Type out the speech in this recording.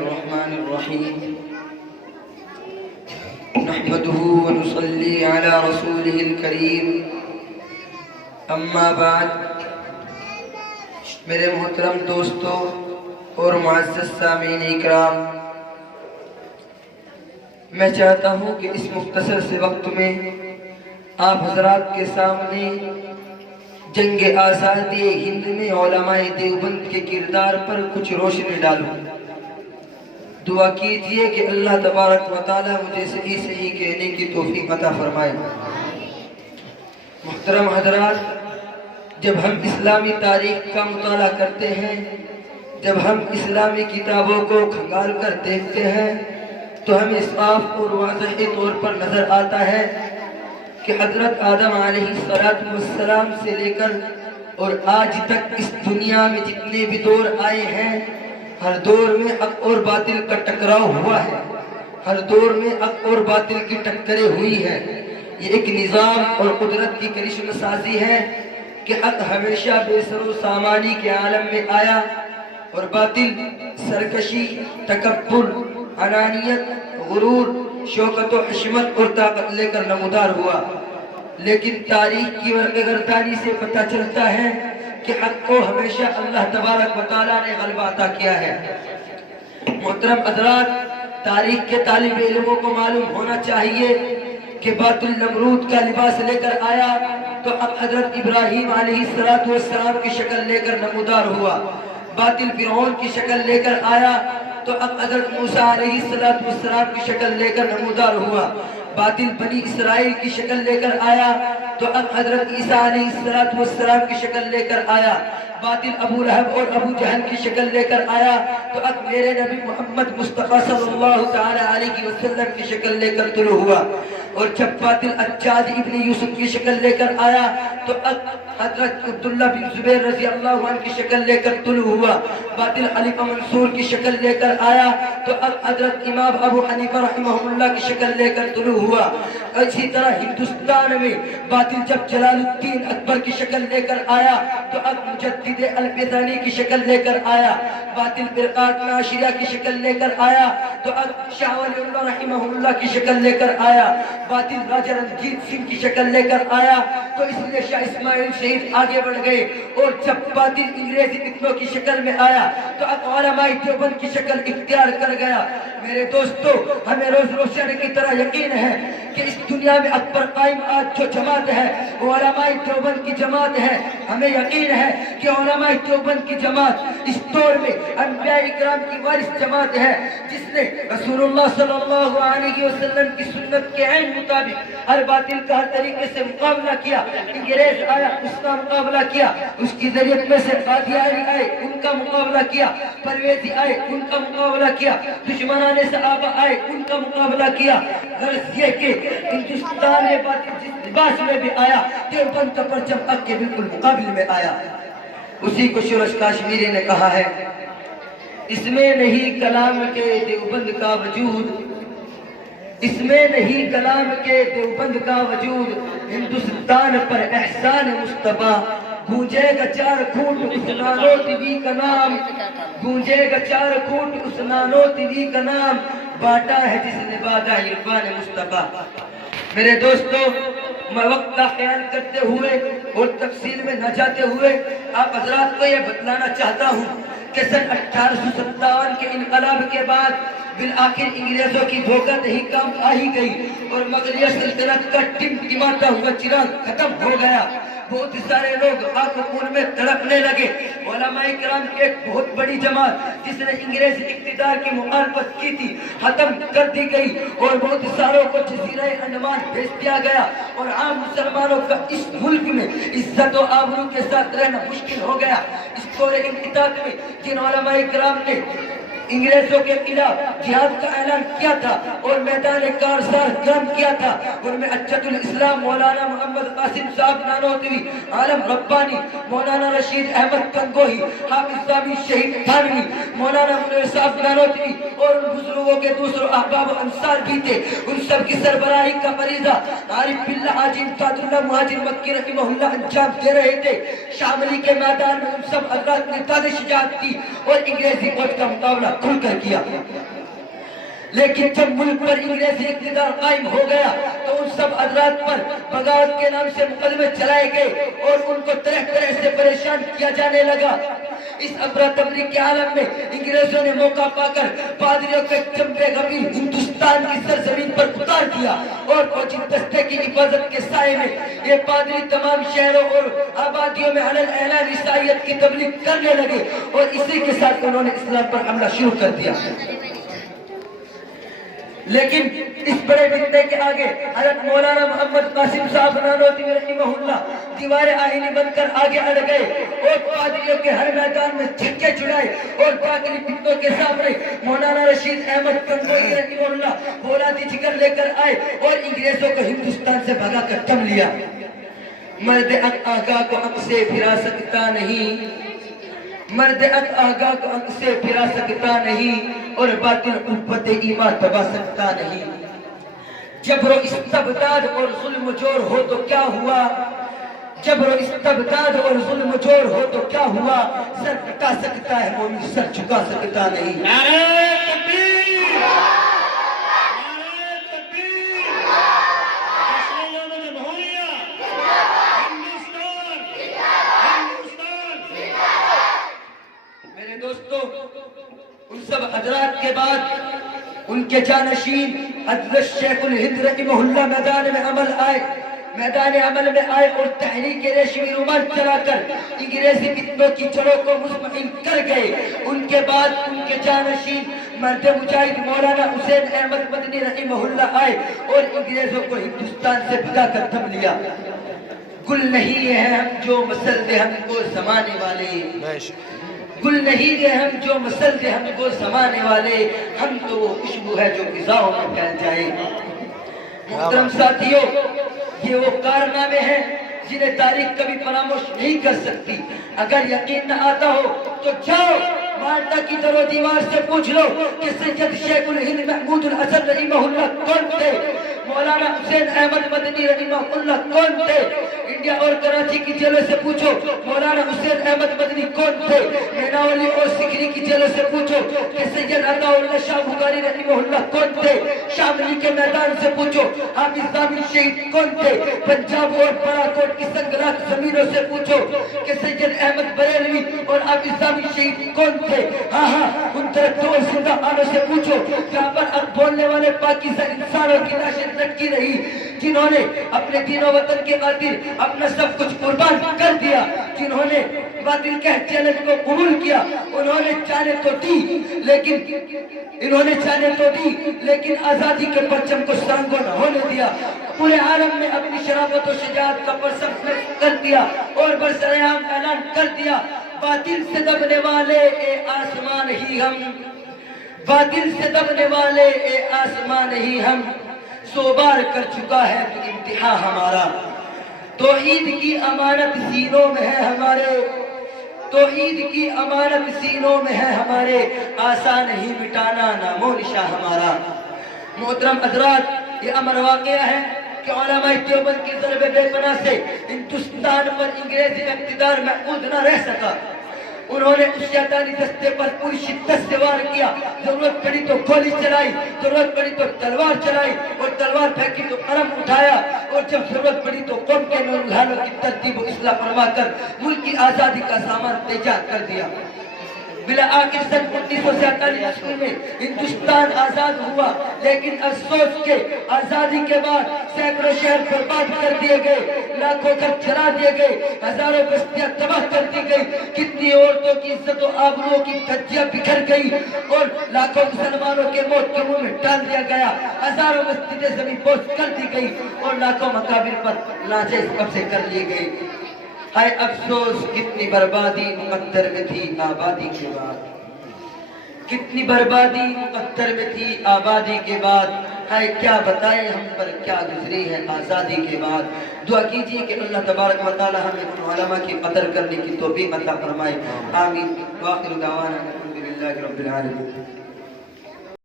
الرحمن الرحيم نحمده ونصلي على رسوله الكريم اما بعد میرے محترم دوستوں اور معزز سامعین اکرام، میں چاہتا ہوں کہ اس مختصر سے وقت میں آپ حضرات کے سامنے جنگ آزادی ہند میں علماء دیوبند کے کردار پر کچھ روشنی ڈالوں۔ دعا کیجئے کہ اللہ تبارک و تعالی مجھے صحیح کہنے کی توفیق عطا فرمائے۔ محترم حضرات، جب ہم اسلامی تاریخ کا مطالعہ کرتے ہیں، جب ہم اسلامی کتابوں کو کھنگال کر دیکھتے ہیں تو ہمیں صاف اور واضح طور پر نظر آتا ہے کہ حضرت آدم علیہ السلام سے لے کر اور آج تک اس دنیا میں جتنے بھی دور آئے ہیں، ہر دور میں حق اور باطل کا ٹکراؤ ہوا ہے، ہر دور میں حق اور باطل کی ٹکریں ہوئی ہیں۔ یہ ایک نظام اور قدرت کی کرشمہ سازی ہے کہ حق ہمیشہ بے سر و سامانی کے عالم میں آیا اور باطل سرکشی، تکبر، انانیت، غرور، شوکت و حشمت اور طاقت لے کر نمودار ہوا۔ لیکن تاریخ کی ورقہ گردانی سے پتہ چلتا ہے کہ حق کو ہمیشہ اللہ تبارک و تعالیٰ نے غلبہ عطا کیا ہے۔ محترم حضرات، تاریخ کے طالب علموں کو معلوم ہونا چاہیے کہ باطل نمرود کا لباس لے کر آیا تو اب حضرت ابراہیم علیہ السلام کی شکل لے کر نمودار ہوا، باطل فرعون کی شکل لے کر آیا تو اب حضرت موسیٰ علیہ السلام کی شکل لے کر نمودار ہوا، باطل بنی اسرائیل کی شکل لے کر آیا تو اب حضرت عیسیٰ علیہ السلام کی شکل لے کر آیا، باطل ابو لہب اور ابو جہل کی شکل لے کر آیا تو اب میرے نبی محمد مصطفیٰ صلی اللہ تعالی علیہ وسلم کی شکل لے کر طلوع ہوا۔ اور جب باطل حجاج ابن یوسف کی شکل لے کر آیا تو اب حضرت عبداللہ بن زبیر رضی اللہ عنہ کی شکل لے کر طلوع ہوا، باطل خلیفہ منصور کی شکل لے کر آیا تو اب حضرت امام ابو حنیفہ رحمہ اللہ کی شکل لے کر طلوع ہوا۔ اسی طرح ہندوستان میں باطل جب جلال الدین اکبر کی شکل لے کر آیا تو اب مجدد الفیضانی کی شکل لے کر آیا، باطل فرقات ناشریہ کی شکل لے کر آیا تو اب شاہ ولی اللہ رحمہ اللہ کی شکل لے کر آیا، باطل راجہ رنجیت سنگھ کی شکل لے کر آیا تو اس لیے شاہ اسماعیل شہید آگے بڑھ گئے۔ اور جب باطل انگریزی فتنوں کی شکل میں آیا تو اب علماء دیوبند کی شکل اختیار کر گیا۔ میرے دوستو، ہمیں روز روشن کی طرح یقین ہے کہ اس دنیا میں اکبر قائم آج جو جماعت ہے وہ علماء دیوبند کی جماعت ہے۔ ہمیں یقین ہے کہ علماء دیوبند کی جماعت اس دور میں انبیاء اکرام کی وارث جماعت ہے، جس نے رسول اللہ صلی اللہ علیہ وسلم کی سنت کے عین مطابق ہر باطل کا ہر طریقے سے مقابلہ کیا۔ انگریز آیا، اس کا مقابلہ کیا، اس کی ذریعت میں سے قادیانی آئے، ان کا مقابلہ کیا، پرویزی آئے، ان کا مقابلہ کیا، دشمنان صحابہ آئے، ان کا مقابلہ کیا۔ غرض یہ کہ ہندوستان میں باطل جس لباس میں بھی آیا، دیوبند کا پرچم حق کے بالکل مقابل میں آیا۔ اسی کو شورش کاشمیری نے کہا ہے، اس میں نہیں کلام کے دیوبند کا وجود، اس میں نہیں کلام کے دیوبند کا وجود، ہندوستان پر احسان مصطفیٰ، گونجے گا چار کھوٹ اس نانو تیوی کا نام، گونجے گا چار کھوٹ اس نانو تیوی کا نام، باٹا ہے جس نے بادا عرفان مصطفیٰ۔ میرے دوستو، میں وقت کا خیال کرتے ہوئے اور تفصیل میں نہ جاتے ہوئے آپ حضرات کو یہ بتلانا چاہتا ہوں کہ سن 1857 کے انقلاب کے بعد بالآخر انگریزوں کی دھوکہ دہی کام آ ہی گئی اور مغلیہ سلطنت کا ٹمٹماتا ہوا چراغ ختم ہو گیا۔ بہت سارے لوگ آگ و خون میں تڑپنے لگے۔ علماء کرام کی ایک بہت بڑی جماعت جس نے انگریز اقتدار کی مخالفت کی تھی ختم کر دی گئی اور بہت ساروں کو جزیرہ انڈمان بھیج دیا گیا اور عام مسلمانوں کا اس ملک میں عزت و آبرو کے ساتھ رہنا مشکل ہو گیا۔ اس دور انقطاع میں جن علماء کرام نے انگریزوں کے خلاف جہاد کا اعلان کیا تھا اور میدان کارزار گرم کیا تھا، ان میں اجد الاسلام مولانا محمد قاسم صاحب نانوتوی، عالم ربانی، مولانا رشید احمد کنگوہی، حافظ ضامی شہید تھانوی، مولانا منیر صاحب نانوتوی اور ان بزرگوں کے دوسروں احباب و انصار بھی تھے۔ ان سب کی سربراہی کا فریضہ عارف باللہ حاجی امداد اللہ مہاجر مکی رحمہ اللہ انجام دے رہے تھے۔ شاملی کے میدان میں ان سب حضرات نے تازہ شجاعت کی اور انگریزی فوج کا مقابلہ کھل کر کیا، لیکن جب ملک پر انگریزی اقتدار قائم ہو گیا تو ان سب حضرات پر بغاوت کے نام سے مقدمے چلائے گئے اور ان کو طرح طرح سے پریشان کیا جانے لگا۔ اس افراتفری کے عالم میں انگریزوں نے موقع پا کر پادریوں کے چمبے غبیل ہندوستان کی سرزمین پر اتار دیا اور فوجی دستے کی حفاظت کے سائے میں یہ پادری تمام شہروں اور آبادیوں میں علی اعلان عیسائیت کی تبلیغ کرنے لگے اور اسی کے ساتھ انہوں نے اسلام پر حملہ شروع کر دیا۔ لیکن اس بڑے فتنے کے آگے حضرت مولانا محمد قاسم صاحب نانوتوی رحمہ اللہ دیوار آئینی بن کر آگے اڑ گئے اور پادریوں کے ہر میدان میں چھکے چھڑائے اور داخلی فتنوں کے سامنے مولانا رشید احمد گنگوئی رحمہ اللہ فولادی جگر لے کر آئے اور انگریزوں کو ہندوستان سے بھگا کر دم لیا۔ مرد حق آگاہ کو حق سے پھرا سکتا نہیں، مرد حق آگاہ کو حق سے پھرا سکتا نہیں اور باطل قوت ایمان دبا سکتا نہیں۔ جبر و استبداد اور ظلم و جور ہو تو کیا ہوا، جبر و استبداد اور ظلم و جور ہو تو کیا ہوا، سر کٹا سکتا ہے مومن سر جھکا سکتا نہیں۔ نعرہ تکبیر، نعرہ تکبیر، جشن یوم جمہوریہ، ہندوستان، ہندوستان۔ میرے دوستو، ان سب حضرات کے بعد ان کے جانشین حضرت شیخ الہند رحمہ اللہ میدان میں عمل آئے، میدان عمل میں آئے اور تحریک ریشمی رومال چلا کر انگریزی فتنوں کی جڑوں کو مطمئن کر گئے۔ ان کے بعد ان کے جانشین مرد مجاہد مولانا حسین احمد مدنی رحمہ اللہ آئے اور انگریزوں کو ہندوستان سے بھگا کر دم لیا۔ گل نہیں ہے ہم جو مسل دے ہم کو زمانے والے، گل نہیں ہے ہم جو مسل دے ہم کو زمانے والے، ہم تو وہ خوشبو ہے جو فضاؤں میں پھیل جائے۔ محترم ساتھیوں، یہ وہ کارنامے ہیں جنہیں تاریخ کبھی فراموش نہیں کر سکتی۔ اگر یقین نہ آتا ہو تو جاؤ مالٹا کی در و دیوار سے پوچھ لو کہ سید شیخ الہند محمود الحسن رحمہ اللہ کون تھے، مولانا حسین احمد مدنی رحمہ اللہ کون تھے۔ انڈیا اور کراچی کی جیلوں سے پوچھو مولانا حسین احمد مدنی کون تھے۔ میناولی اور سکری کی جیلوں سے پوچھو کہ سید عطا اللہ شاہ بخاری رحمہ اللہ کون تھے۔ شاملی کے میدان سے پوچھو حافظ ضامن شہید کون تھے۔ پنجاب اور پراکوٹ کی سنگراک زمینوں سے پوچھو کہ سید احمد بریلوی اور حافظ ضامن شہید کون تھے۔ ہاں ان درختوں اور زندہ آنوں سے پوچھو جہاں پر اب بولنے والے پاکیزہ انسانوں کی لاشیں لٹکی رہی، جنہوں نے اپنے دین و وطن کے خاطر اپنا سب کچھ قربان کر دیا، جنہوں نے باطل کے چیلنج کو قبول کیا، انہوں نے جانیں تو دی لیکن آزادی کے پرچم کو سرنگوں نہ ہونے دیا۔ پورے عالم میں اپنی شرافت و شجاعت کا پرچم فلک کر دیا اور برسرعام اعلان کر دیا، باطل سے دبنے والے اے آسمان ہی ہم، باطل سے دبنے والے اے آسمان ہی ہم، سو بار کر چکا ہے تو امتحان ہمارا، توحید کی امانت سینوں میں ہے ہمارے، توحید کی امانت سینوں میں ہے ہمارے، آسان نہیں مٹانا نام و نشان ہمارا۔ محترم حضرات، یہ امر واقعہ ہے کہ علماء دیوبند کی ضرب بے پناہ سے ہندوستان پر انگریزی اقتدار محفوظ نہ رہ سکا۔ انہوں نے اس شیطانی دستے پر پوری شدت سے وار کیا، ضرورت پڑی تو گولی چلائی، ضرورت پڑی تو تلوار چلائی اور تلوار پھینکی تو قلم اٹھایا، اور جب ضرورت پڑی تو قوم کے نورالحالوں کی ترتیب و اصلاح فرما کر ملک کی آزادی کا سامان تیار کر دیا۔ بلا آخر سن 1947 میں ہندوستان آزاد ہوا، لیکن افسوس کے آزادی کے بعد سینکڑوں شہر برباد کر دیے گئے، لاکھوں گھر جلا دیے گئے، ہزاروں بستیاں تباہ کر دی گئی، کتنی عورتوں کی عزت و آبرو کی دھجیاں بکھر گئی اور لاکھوں مسلمانوں کے موت کے منہ میں ڈال دیا گیا، ہزاروں مسجدیں زمین بوس کر دی گئی اور لاکھوں مقابر پر ناجائز قبضے کر لیے گئے۔ ہائے افسوس، کتنی بربادی مقدر میں تھی آبادی کے بعد، کتنی بربادی مقدر میں تھی آبادی کے بعد۔ ہائے کیا بتائیں ہم پر کیا گزری ہے آزادی کے بعد۔ دعا کیجئے کہ اللہ تبارک و تعالی ہمیں ان علماء کی قدر کرنے کی توفیق عطا فرمائے، آمین۔ وآخر دعوانا الحمدللہ رب العالمین۔